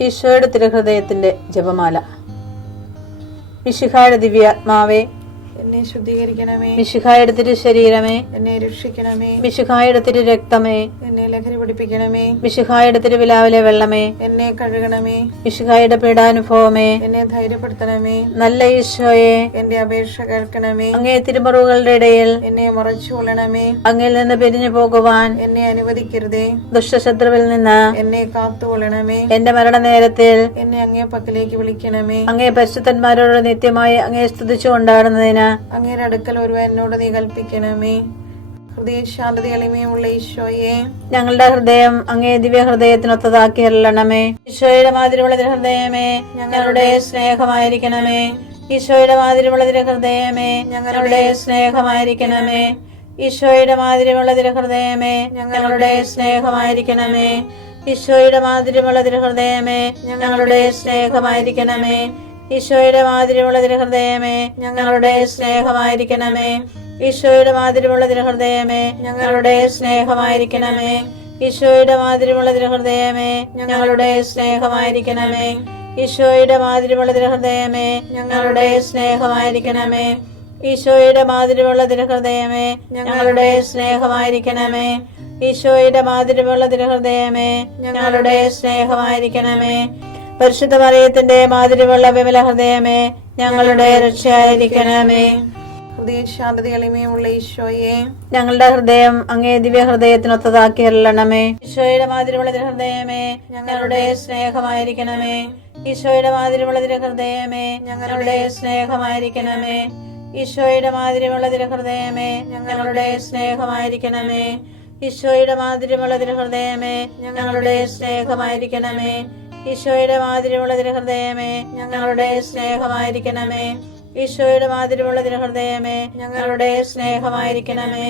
ഈശോയുടെ തിരുഹൃദയത്തിന്റെ ജപമാല. മിശിഹായുടെ ദിവ്യാത്മാവേ, എന്നെ ശുദ്ധീകരിക്കണമേ. മിശിഹായുടെ തിരു ശരീരമേ, എന്നെ രക്ഷിക്കണമേ. മിശിഹായുടെ തിരു രക്തമേ, എന്നെ ലഹരി പിടിപ്പിക്കണമേ. മിശിഹായുടെ തിരുവിലാവിലെ വെള്ളമേ, എന്നെ കഴുകണമേ. മിശിഹായുടെ പീഡാനുഭവമേ, എന്നെ ധൈര്യപ്പെടുത്തണമേ. നല്ല ഈശോയെ, എന്റെ അപേക്ഷ കേൾക്കണമേ. അങ്ങേ തിരുമുറിവുകളുടെ ഇടയിൽ എന്നെ മറച്ചുകൊള്ളണമേ. അങ്ങിൽ നിന്ന് പിരിഞ്ഞു പോകുവാൻ എന്നെ അനുവദിക്കരുതേ. ദുഷ്ടശത്രുവിൽ നിന്ന് എന്നെ കാത്തുകൊള്ളണമേ. എന്റെ മരണനേരത്തിൽ എന്നെ അങ്ങേ പക്കലേക്ക് വിളിക്കണമേ. അങ്ങേ പരിശുദ്ധന്മാരോട് നിത്യമായി അങ്ങേ സ്തുതിച്ചു കൊണ്ടാടുന്നതിന് അങ്ങയുടെ അടുക്കൽ ഒരുവൻ എന്നോട് നീ കൽപ്പിക്കണമേ. ഹൃദയ ശാന്തത എളിമയുള്ള ഈശോയെ, ഞങ്ങളുടെ ഹൃദയം അങ്ങേ ദിവ്യ ഹൃദയത്തിനൊത്തതാക്കി അരുളണമേ. ഈശോയുടെ മാതിരിയുള്ള ഹൃദയമേ, ഞങ്ങളുടെ സ്നേഹമായിരിക്കണമേ. ഈശോയുടെ മാതിരിയുള്ള ഹൃദയമേ, ഞങ്ങളുടെ സ്നേഹമായിരിക്കണമേ. ഈശോയുടെ മാതിരിയുള്ള ഹൃദയമേ, ഞങ്ങളുടെ സ്നേഹമായിരിക്കണമേ. ഈശോയുടെ മാതിരിയുള്ള ഹൃദയമേ, ഞങ്ങളുടെ സ്നേഹമായിരിക്കണമേ. ഈശോയുടെ മാതിരിയുള്ള ഹൃദയമേ, ഞങ്ങളുടെ സ്നേഹമായിരിക്കണമേ. ഈശോയുടെ മാതിരിയുള്ള ഹൃദയമേ, ഞങ്ങളുടെ സ്നേഹമായിരിക്കണമേ. ഈശോയുടെ മാതിരിയുള്ള ഹൃദയമേ, ഞങ്ങളുടെ സ്നേഹമായിരിക്കണമേ. ഈശോയുടെ മാതിരിയുള്ള ഹൃദയമേ, ഞങ്ങളുടെ സ്നേഹമായിരിക്കണമേ. ഈശോയുടെ മാതിരിയുള്ള ഹൃദയമേ, ഞങ്ങളുടെ സ്നേഹമായിരിക്കണമേ. ഈശോയുടെ മാതിരിയുള്ള ഹൃദയമേ, ഞങ്ങളുടെ സ്നേഹമായിരിക്കണമേ. പരിശുദ്ധ മറിയത്തിന്റെ മാതിരിയുള്ള വിമല ഹൃദയമേ, ഞങ്ങളുടെ രക്ഷയായിരിക്കണമേ. ഹൃദയ ശാന്തത എളിമയുള്ള ഈശോയെ, ഞങ്ങളുടെ ഹൃദയം അങ്ങേ ദിവ്യ ഹൃദയത്തിനൊത്തതാക്കി അരുളണമേ. ഈശോയുടെ മാതിരിയുള്ള ഹൃദയമേ, ഞങ്ങളുടെ സ്നേഹമായിരിക്കണമേ. ഈശോയുടെ മാതിരിയുള്ള ഹൃദയമേ, ഞങ്ങളുടെ സ്നേഹമായിരിക്കണമേ. ഈശോയുടെ മാതിരിയുള്ള ഹൃദയമേ, ഞങ്ങളുടെ സ്നേഹമായിരിക്കണമേ. ഈശോയുടെ മാതിരിയുള്ള ഹൃദയമേ, ഞങ്ങളുടെ സ്നേഹമായിരിക്കണമേ. ഈശോയുടെ മാതിരിയുള്ള ഹൃദയമേ, ഞങ്ങളുടെ സ്നേഹമായിരിക്കണമേ. ഈശോയുടെ മാതിരിയുള്ള ഹൃദയമേ, ഞങ്ങളുടെ സ്നേഹമായിരിക്കണമേ.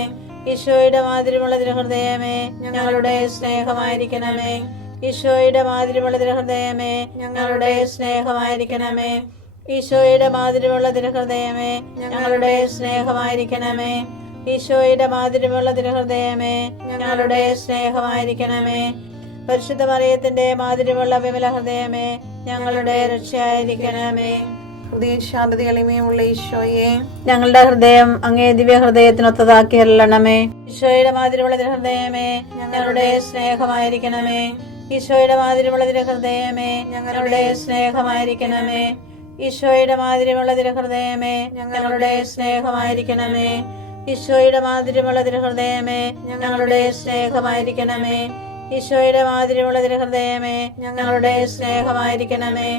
ഈശോയുടെ മാതിരിയുള്ള ഹൃദയമേ, ഞങ്ങളുടെ സ്നേഹമായിരിക്കണമേ. ഈശോയുടെ മാതിരിയുള്ള ഹൃദയമേ, ഞങ്ങളുടെ സ്നേഹമായിരിക്കണമേ. ഈശോയുടെ മാതിരിയുള്ള ഹൃദയമേ, ഞങ്ങളുടെ സ്നേഹമായിരിക്കണമേ. ഈശോയുടെ മാതിരിയുള്ള ഹൃദയമേ, ഞങ്ങളുടെ സ്നേഹമായിരിക്കണമേ. പരിശുദ്ധ മറിയത്തിന്റെ മാതിരിയുള്ള വിമല ഹൃദയമേ, ഞങ്ങളുടെ രക്ഷയായിരിക്കണമേ. ഹൃദയ ശാന്തത എളിമയുള്ള ഈശോയെ, ഞങ്ങളുടെ ഹൃദയം അങ്ങേ ദിവ്യ ഹൃദയത്തിനൊത്തതാക്കി അരുളണമേ. ഈശോയുടെ മാതിരിയുള്ള ഹൃദയമേ, ഞങ്ങളുടെ സ്നേഹമായിരിക്കണമേ. ഈശോയുടെ മാതിരിയുള്ള ഹൃദയമേ, ഞങ്ങളുടെ സ്നേഹമായിരിക്കണമേ. ഈശോയുടെ മാതിരിയുള്ള ഹൃദയമേ, ഞങ്ങളുടെ സ്നേഹമായിരിക്കണമേ. ഈശോയുടെ മാതിരിയുള്ള ഹൃദയമേ, ഞങ്ങളുടെ സ്നേഹമായിരിക്കണമേ. ഈശോയുടെ മാതിരിയുള്ള ഹൃദയമേ, ഞങ്ങളുടെ സ്നേഹമായിരിക്കണമേ.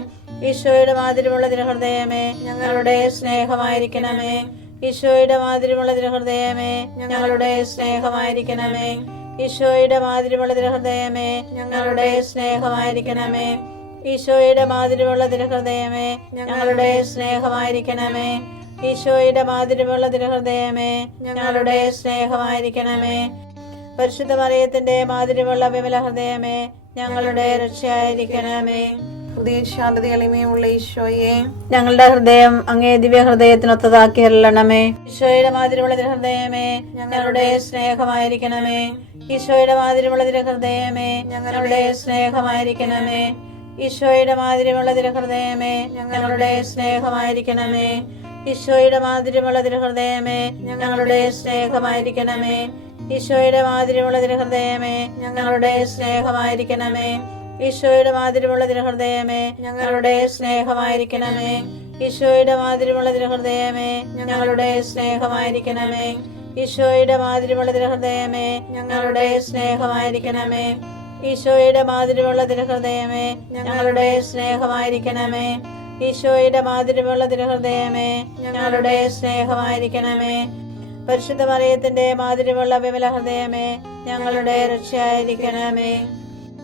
ഈശോയുടെ മാതിരിയുള്ള ഹൃദയമേ, ഞങ്ങളുടെ സ്നേഹമായിരിക്കണമേ. ഈശോയുടെ മാതിരിയുള്ള ഹൃദയമേ, ഞങ്ങളുടെ സ്നേഹമായിരിക്കണമേ. ഈശോയുടെ മാതിരിയുള്ള ഹൃദയമേ, ഞങ്ങളുടെ സ്നേഹമായിരിക്കണമേ. ഈശോയുടെ മാതിരിയുള്ള ഹൃദയമേ, ഞങ്ങളുടെ സ്നേഹമായിരിക്കണമേ. ഈശോയുടെ മാതിരിയുള്ള ഹൃദയമേ, ഞങ്ങളുടെ സ്നേഹമായിരിക്കണമേ. പരിശുദ്ധ മറിയത്തിന്റെ മാതിരിയുള്ള വിമല ഹൃദയമേ, ഞങ്ങളുടെ രക്ഷയായിരിക്കണമേ. ഹൃദയ ശാന്തത എളിമയുള്ള ഈശോയെ, ഞങ്ങളുടെ ഹൃദയം അങ്ങേ ദിവ്യ ഹൃദയത്തിനൊത്തതാക്കി അരുളണമേ. ഈശോയുടെ മാതിരിയുള്ള ഹൃദയമേ, ഞങ്ങളുടെ സ്നേഹമായിരിക്കണമേ. ഈശോയുടെ മാതിരിയുള്ള ഹൃദയമേ, ഞങ്ങളുടെ സ്നേഹമായിരിക്കണമേ. ഈശോയുടെ മാതിരിയുള്ള ഹൃദയമേ, ഞങ്ങളുടെ സ്നേഹമായിരിക്കണമേ. ഈശോയുടെ മാതിരിയുള്ള ഹൃദയമേ, ഞങ്ങളുടെ സ്നേഹമായിരിക്കണമേ. ഈശോയുടെ മാതിരിയുള്ള ഹൃദയമേ, ഞങ്ങളുടെ സ്നേഹമായിരിക്കണമേ. ഈശോയുടെ മാതിരിയുള്ള ഹൃദയമേ, ഞങ്ങളുടെ സ്നേഹമായിരിക്കണമേ. ഈശോയുടെ മാതിരിയുള്ള ഹൃദയമേ, ഞങ്ങളുടെ സ്നേഹമായിരിക്കണമേ. ഈശോയുടെ മാതിരിയുള്ള ഹൃദയമേ, ഞങ്ങളുടെ സ്നേഹമായിരിക്കണമേ. ഈശോയുടെ മാതിരിയുള്ള ഹൃദയമേ, ഞങ്ങളുടെ സ്നേഹമായിരിക്കണമേ. ഈശോയുടെ മാതിരിയുള്ള ഹൃദയമേ, ഞങ്ങളുടെ സ്നേഹമായിരിക്കണമേ. പരിശുദ്ധ മറിയത്തിന്റെ മാതിരിയുള്ള വിമല ഹൃദയമേ, ഞങ്ങളുടെ രക്ഷയായിരിക്കണമേ.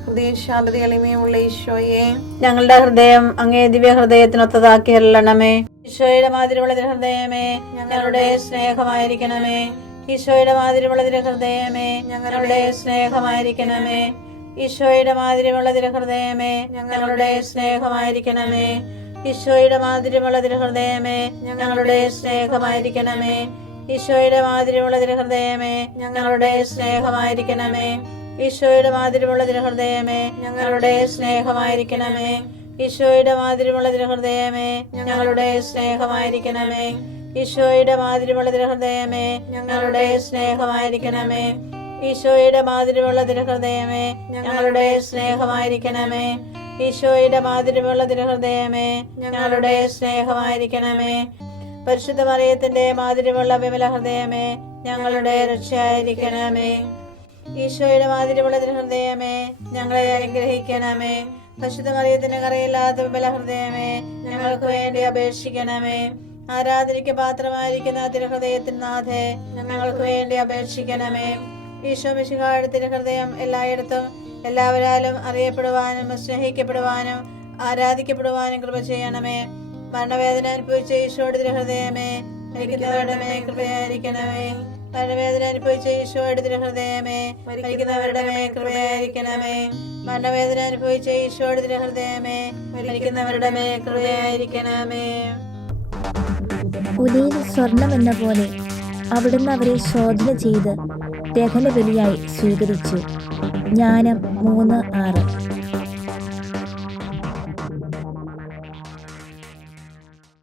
ഹൃദയ ശാന്തത എളിമയുള്ള ഈശോയെ, ഞങ്ങളുടെ ഹൃദയം അങ്ങേ ദിവ്യ ഹൃദയത്തിനൊത്തതാക്കി അരുളണമേ. ഈശോയുടെ മാതിരിയുള്ള ഹൃദയമേ, ഞങ്ങളുടെ സ്നേഹമായിരിക്കണമേ. ഈശോയുടെ മാതിരിയുള്ള ഹൃദയമേ, ഞങ്ങളുടെ സ്നേഹമായിരിക്കണമേ. ഈശോയുടെ മാതിരിയുള്ള ഹൃദയമേ, ഞങ്ങളുടെ സ്നേഹമായിരിക്കണമേ. ഈശോയുടെ മാതിരിയുള്ള ഹൃദയമേ, ഞങ്ങളുടെ സ്നേഹമായിരിക്കണമേ. ഈശോയുടെ മാതിരിയുള്ള ഹൃദയമേ, ഞങ്ങളുടെ സ്നേഹമായിരിക്കണമേ. ഈശോയുടെ മാതിരിയുള്ള തിരുഹൃദയമേ ഞങ്ങളുടെ സ്നേഹമായിരിക്കണമേ. ഈശോയുടെ മാതിരിയുള്ള തിരുഹൃദയമേ ഞങ്ങളുടെ സ്നേഹമായിരിക്കണമേ. ഈശോയുടെ മാതിരിയുള്ള തിരുഹൃദയമേ ഞങ്ങളുടെ സ്നേഹമായിരിക്കണമേ. ഈശോയുടെ മാതിരിയുള്ള തിരുഹൃദയമേ ഞങ്ങളുടെ സ്നേഹമായിരിക്കണമേ. ഈശോയുടെ മാതിരിയുള്ള തിരുഹൃദയമേ ഞങ്ങളുടെ സ്നേഹമായിരിക്കണമേ. പരിശുദ്ധ മറിയത്തിന്റെ മാതിരിയുള്ള വിമല ഹൃദയമേ ഞങ്ങളുടെ രക്ഷയായിരിക്കണമേ. ഈശോയുടെ മാതിരിയുള്ള തിരുഹൃദയമേ ഞങ്ങളെ അനുഗ്രഹിക്കണമേ. പരിശുദ്ധ മറിയത്തിന്റെ കറയില്ലാത്ത വിമല ഹൃദയമേ ഞങ്ങൾക്ക് വേണ്ടി അപേക്ഷിക്കണമേ. ആരാധനയ്ക്ക് പാത്രമായിരിക്കുന്ന തിരുഹൃദയത്തിന് നാഥേ ഞങ്ങൾക്ക് വേണ്ടി അപേക്ഷിക്കണമേ. ഈശോ മിശിഹായുടെ തിരുഹൃദയം എല്ലായിടത്തും എല്ലാവരാലും അറിയപ്പെടുവാനും സ്നേഹിക്കപ്പെടുവാനും ആരാധിക്കപ്പെടുവാനും കൃപ ചെയ്യണമേ. മരണവേദന അനുഭവിച്ച ഈശോയുടെ തിരുഹൃദയമേ മരിക്കുന്നവരുടെ മേൽ കൃപയായിരിക്കണമേ. മരണവേദന അനുഭവിച്ച ഈശോയുടെ തിരുഹൃദയമേ മരിക്കുന്നവരുടെ മേൽ കൃപയായിരിക്കണമേ. മരണവേദന അനുഭവിച്ച ഈശോയുടെ തിരുഹൃദയമേ മരിക്കുന്നവരുടെ മേൽ കൃപയായിരിക്കണമേ. ഉലയിൽ സ്വർണം എന്ന പോലെ അവിടുന്ന് അവരെ ശോധന ചെയ്ത് ദഹനബലിയായി സ്വീകരിച്ചു. ജ്ഞാനം 3:6.